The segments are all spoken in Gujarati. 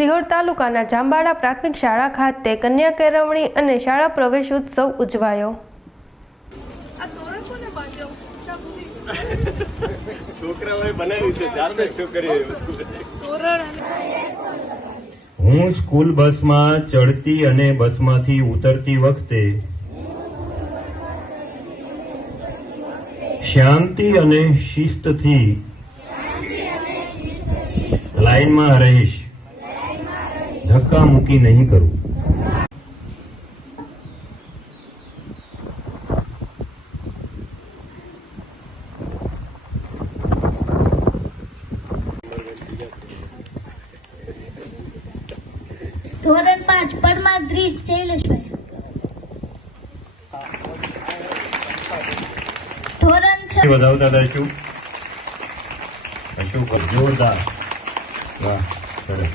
સિહોર તાલુકાના જાંબાડા પ્રાથમિક શાળા ખાતે કન્યા કેળવણી અને શાળા પ્રવેશ ઉત્સવ ઉજવાયો. છોકરાઓએ બનાવ્યું છે ચાર છોકરીઓ હું સ્કૂલ બસમાં ચડતી અને બસમાંથી ઉતરતી વખતે શાંતિ અને શિસ્તથી લાઈનમાં રહીશ. ધક્કા મૂકી નહીં કરું. ધોરણ પાંચ પરમાર ત્રીસ ધોરણ છ. વધાવતા હતા શું? અશોક જોરદાર. વાહ સરસ.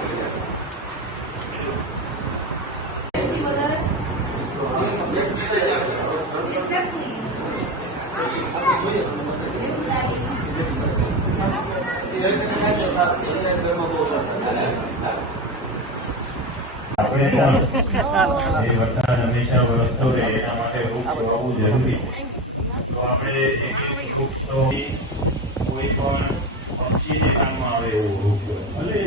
આપણે એ વરસાદ હંમેશા વરસતો રહે, એના માટે વૃક્ષ વાવવું જરૂરી છે. તો આપણે વૃક્ષ કોઈ પણ પક્ષીને કામમાં આવે એવું વૃક્ષ